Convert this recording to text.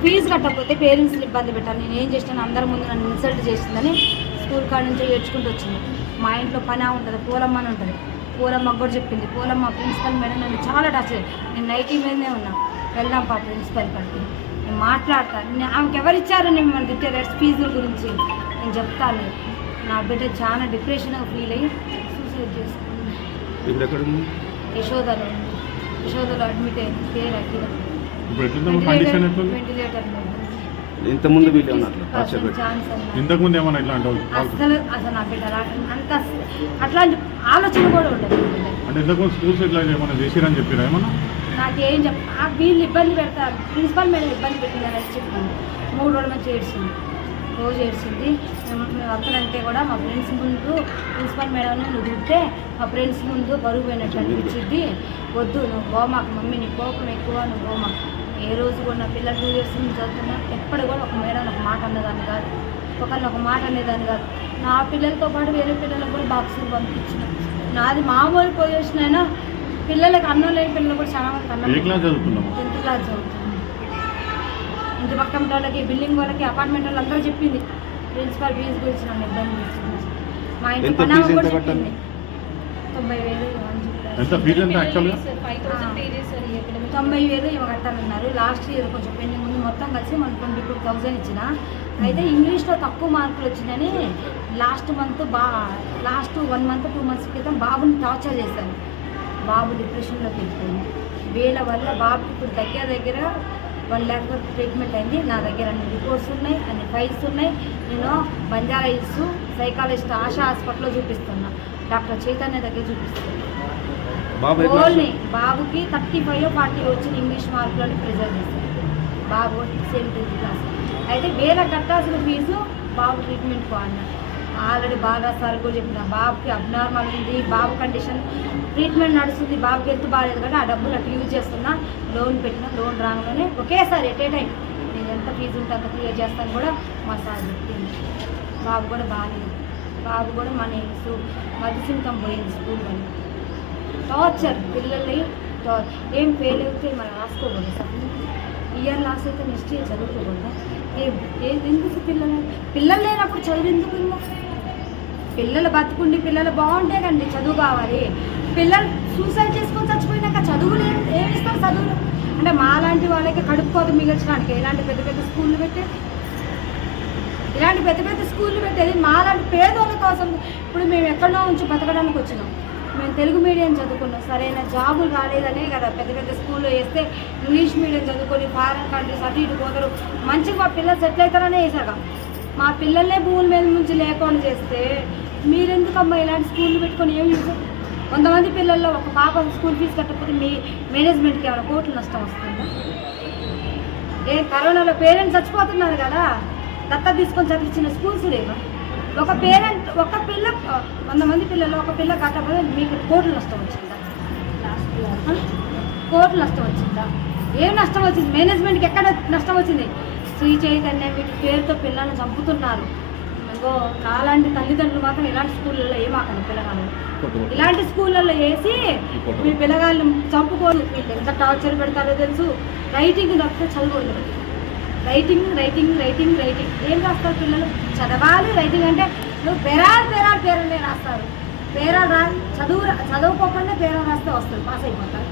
Fee కట్టకపోతే పేరెంట్స్ని ఇబ్బంది పెట్టాను నేను ఏం చేసినాను అందరి ముందు నన్ను ఇన్సల్ట్ చేసిందని స్కూల్ కాడ నుంచి ఏడ్చుకుంటూ వచ్చింది. మా ఇంట్లో పని ఉంటుంది పూలమ్మ అని ఉంటుంది. పూలమ్మకు కూడా చెప్పింది పూలమ్మ ప్రిన్సిపల్ మేడం నన్ను చాలా టచ్. నేను నైటీ మీదనే ఉన్నా. వెళ్దాం పా ప్రిన్సిపల్ కాడికి. నేను మాట్లాడతాను నేను ఆమెకి ఎవరు ఇచ్చారు నేను మన తిట్టారు ఫీజుల గురించి నేను చెప్తాను నా బిడ్డ చాలా డిప్రెషన్గా ఫీల్ అయ్యి సూసైడ్ ఉంది యశోదలో. యశోదలో అడ్మిట్ అయింది. పేరు అఖిల. ఇప్పుడు ఎట్లుందమ్మా కండిషన్ ఎట్లుంది? వెంటిలేటర్ మీద ఇంత ముందు వీళ్ళు ఉన్నట్లు టార్చర్ పెట్టి ఛాన్స్ అన్నారు. ఇంతకు ముందు ఏమన్నా ఇట్లా అంటే అసలు అసలు నా బిడ్డ రా- అంత అట్లాంటి ఆలోచన కూడా ఉండదు. అంటే ఇంతకు ముందు స్కూల్స్ ఇట్లా ఏమన్నా చేసిరని చెప్పారా ఏమన్నా? నాకు ఏం చెప్ ఆ వీళ్ళు ఇబ్బంది పెడతారు. ప్రిన్సిపల్ మేడం ఇబ్బంది పెట్టిందని అని చెప్పింది మూడు రోజుల నుంచి ఏడ్చింది. రోజు ఏడ్చింది మేము మేము అక్కడంటే కూడా మా ఫ్రెండ్స్ ముందు ప్రిన్సిపల్ మేడం నువ్వు మా ఫ్రెండ్స్ ముందు బరువు పోయినట్టు అనిపించింది. వద్దు నువ్వు పోమాకు మమ్మీ నీ కోపం ఎక్కువ నువ్వు పోమాకు ఏ రోజు కూడా నా పిల్లలు టూ ఇయర్స్ నుంచి చదువుతున్నా ఎప్పుడు కూడా ఒక మేడం ఒక మాట అన్నదాన్ని కాదు. ఒకరిని ఒక మాట అనేదాన్ని కాదు. నా పిల్లలతో పాటు వేరే పిల్లలకు కూడా బాక్సులు పంపించిన. నాది మామూలు పొజిషన్ అయినా పిల్లలకి అన్నం లేని పిల్లలు కూడా చాలా మంది అన్నం టెన్త్ క్లాస్ చదువుతుంది ఇంటి పక్కన వాళ్ళకి బిల్డింగ్ వాళ్ళకి అపార్ట్మెంట్ వాళ్ళు అందరూ చెప్పింది. ప్రిన్సిపల్ ఫీజు గురించి నన్ను ఇబ్బంది పెడుతుంది మా ఇంటి పని కూడా ఎంత చెప్పింది? తొంభై వేలు తొంభై వేలు ఇవ్వ కట్టాలన్నారు లాస్ట్ ఇయర్ కొంచెం పెండింగ్ ఉంది. మొత్తం కలిసి మన ట్వంటీ టూ థౌజండ్ ఇచ్చిన. అయితే ఇంగ్లీష్లో తక్కువ మార్కులు వచ్చిందని లాస్ట్ మంత్ బా last one month two months క్రితం బాబుని టార్చర్ చేశాను బాబు డిప్రెషన్లోకి వెళ్ళిపోయింది. వీళ్ళ వల్ల బాబుకి ఇప్పుడు దగ్గర దగ్గర వన్ ల్యాక్ వరకు ట్రీట్మెంట్ అయింది. నా దగ్గర అన్ని రిపోర్ట్స్ ఉన్నాయి అన్ని ఫైల్స్ ఉన్నాయి. నేను బంజారా హిల్స్ సైకాలజిస్ట్ ఆశా హాస్పిటల్లో చూపిస్తున్నా. డాక్టర్ చైతన్య దగ్గర చూపిస్తున్నా. ఓన్లీ బాబుకి థర్టీ ఫైవ్ ఫార్టీ వచ్చిన ఇంగ్లీష్ మార్కులని ప్రిజర్వ్ చేశారు. బాబు టెన్త్ క్లాస్. అయితే వేల కట్టాల్సిన ఫీజు బాబు ట్రీట్మెంట్ అన్న ఆల్రెడీ బాగా సార్ కూడా చెప్పిన బాబుకి అబ్నార్మల్ ఉంది బాబు కండిషన్ ట్రీట్మెంట్ నడుస్తుంది బాబుకి హెల్త్ బాగాలేదు కానీ ఆ డబ్బులు అట్లా యూజ్ చేస్తున్నా లోన్ పెట్టిన లోన్ రాగానే ఒకేసారి ఎట్ ఏ టైం నేను ఎంత ఫీజు ఉంటే అంత క్లియర్ చేస్తాను కూడా మా సార్ చెప్పింది. బాబు కూడా బాగాలేదు. బాబు కూడా మన మధ్య ఇన్కమ్ పోయింది స్కూల్ వల్ల. టార్చర్ పిల్లల్ని ఏం ఫెయిల్ అయితే మనం రాసుకోకూడదు సార్. ఇయర్ లాస్ అయితే నెక్స్ట్ ఇయర్ చదువుకోకూడదు. ఏం ఏం ఎందుకు పిల్లలు పిల్లలు లేనప్పుడు చదువు ఎందుకు ఇంకా పిల్లలు బతుకుండి పిల్లలు బాగుంటే కండి చదువు కావాలి. పిల్లలు సూసైడ్ చేసుకొని చచ్చిపోయినాక చదువులు ఏం ఏమి ఇస్తారు చదువులు? అంటే మాలాంటి వాళ్ళకి కడుపుకోదు మిగిల్చడానికి ఇలాంటి పెద్ద పెద్ద స్కూళ్ళు పెట్టి ఇలాంటి పెద్ద పెద్ద స్కూళ్ళు పెట్టేది మాలాంటి పేదోళ్ళ కోసం. ఇప్పుడు మేము ఎక్కడో ఉంచి బతకడానికి వచ్చినాం. మేము తెలుగు మీడియం చదువుకున్నాం. సరైన జాబులు రాలేదనే కదా. పెద్ద పెద్ద స్కూల్లో వేస్తే ఇంగ్లీష్ మీడియం చదువుకొని ఫారెన్ కంట్రీస్ అటు ఇటు పోతారు. మంచిగా మా పిల్లలు సెటిల్ అవుతారనే వేసాక మా పిల్లల్నే భూముల మీద నుంచి లేకుండా చేస్తే మీరెందుకమ్మా ఇలాంటి స్కూళ్ళు పెట్టుకొని ఏం యూజ్ కొంతమంది పిల్లల్లో ఒక పాప స్కూల్ ఫీజు కట్టకపోతే మీ మేనేజ్మెంట్కి ఏమైనా కోట్లు నష్టం వస్తుందా? ఏ కరోనాలో పేరెంట్స్ చచ్చిపోతున్నారు కదా దత్త తీసుకొని చదివించిన స్కూల్స్ లేవా? ఒక పేరెంట్ ఒక పిల్ల వంద మంది పిల్లలు ఒక పిల్ల కట్టకపోతే మీకు కోట్లు నష్టం వచ్చిందా? ఆ? కోట్లు నష్టం వచ్చిందా? ఏం నష్టం వచ్చింది? మేనేజ్మెంట్కి ఎక్కడ నష్టం వచ్చింది? శ్రీ చైతన్య వీటి పేరుతో పిల్లల్ని చంపుతున్నారు. ఇంకో నాలాంటి తల్లిదండ్రులు మాత్రం ఇలాంటి స్కూళ్ళల్లో ఏమాకండి పిల్లగాళ్ళు. ఇలాంటి స్కూళ్ళల్లో వేసి మీ పిల్లగాళ్ళని చంపుకోరు. వీళ్ళు ఎంత టార్చర్ పెడతారో తెలుసు. రైటింగ్ తప్పితే చదువుకోలేదు రైటింగ్ రైటింగ్ రైటింగ్ రైటింగ్. ఏం రాస్తారు పిల్లలు? చదవాలి. రైటింగ్ అంటే నువ్వు పేరాలు పేరాలు పేరలే రాస్తారు. పేరాలు రా చదువు చదువుకోకుండా పేరాలు రాస్తే వస్తుంది. పాస్ అయిపోతారు.